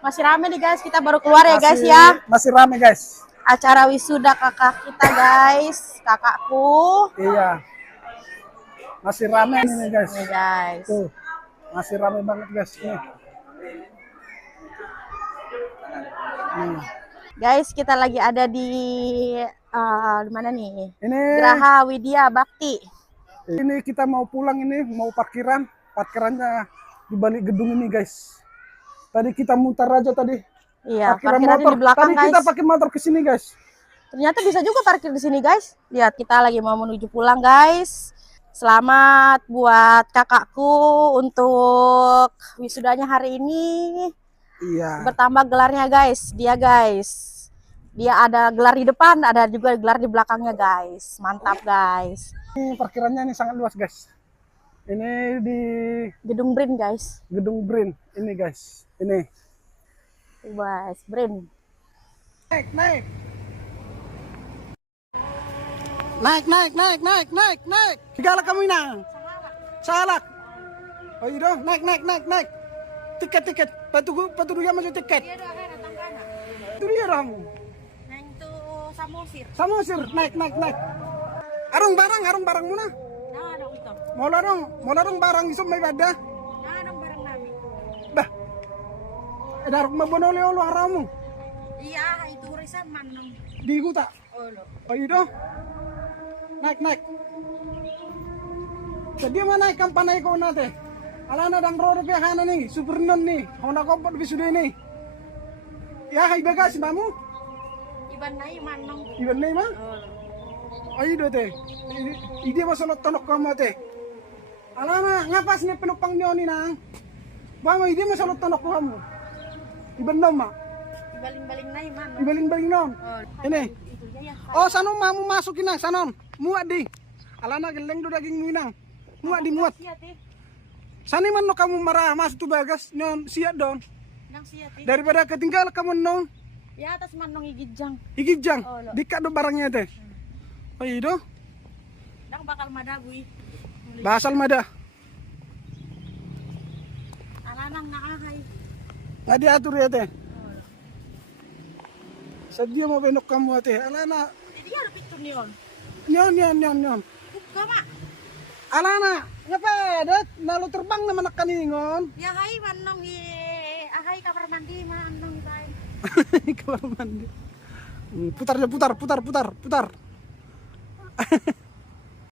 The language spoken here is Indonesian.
Masih rame nih guys, kita baru keluar ya guys ya. Masih rame guys. Acara wisuda kakak kita guys, kakakku. Iya. Masih rame ini guys. Nih guys. Tuh. Masih rame banget guys nih. Guys, kita lagi ada di mana nih? Ini Geraha Widya Bakti. Ini kita mau pulang ini, mau parkiran. Parkirannya di balik gedung ini guys. Tadi kita muter aja tadi. Iya, parkiran parkirannya motor. di belakang Tadi guys. kita pakai motor ke sini guys. Ternyata bisa juga parkir di sini guys. Lihat, kita lagi mau menuju pulang guys. Selamat buat kakakku untuk wisudanya hari ini. Iya. Bertambah gelarnya guys, dia guys. Dia ada gelar di depan, ada juga gelar di belakangnya guys. Mantap guys. Ini parkirannya ini sangat luas guys. Ini di Gedung BRIN guys. gedung BRIN ini guys. Ini. Guys, BRIN. Naik, naik. Naik. Segala kamu inang. Salah. Oh iya, naik. Tiket. Patu dia masuk tiket. Itu dia dong. Neng tuh Samosir, naik. Arung barang muna. Nah, dong itu. Mau larong barang iso may bada. Nah, dong barang namin. Bah. Darok mabonole olo haramu. Iya, itu risan manong. Di guta. Olo. Oh iya. Naik. Jadi mana ikan panai ko nate? Alana dang roro pia kana nih, super non nih. Honda kompot bisude nih. Ya hai bagas mamu. Iban nai manong. Iban nih mah. Olo. Oh iya teh. Ide masalah tonok kamu teh. Alana ngapas nih penumpang ni nang. Bang ide masalah tonok kamu. Iban nom mah. Ibaling-baling nai manong. Ibaling non. Oh, Ini. itunya ya. Oh sanon mamu masukin nang sanon. Muat di. Alana geleng do daging minang. Muat di muat. Siat eh. Sani man no kamu marah masuk tuh bagas non siap dong. Nang siat eh. Daripada ketinggalan kamu nong Ya atas manong igijang. higijang. Oh, lo. Dikat do barangnya teh. Oh iya do. Nang bakal madabui. Basal mada. Alanang naahay. Nggak diatur ya teh. Sedia mau benok kamu teh. Alana Jadi ada pintu neon. nyon. Buka mak. Alana ngapain? Nalu terbang na manak kaningon. Ya hai manong ahai kamar mandi manong tay. Kamar mandi. Putar.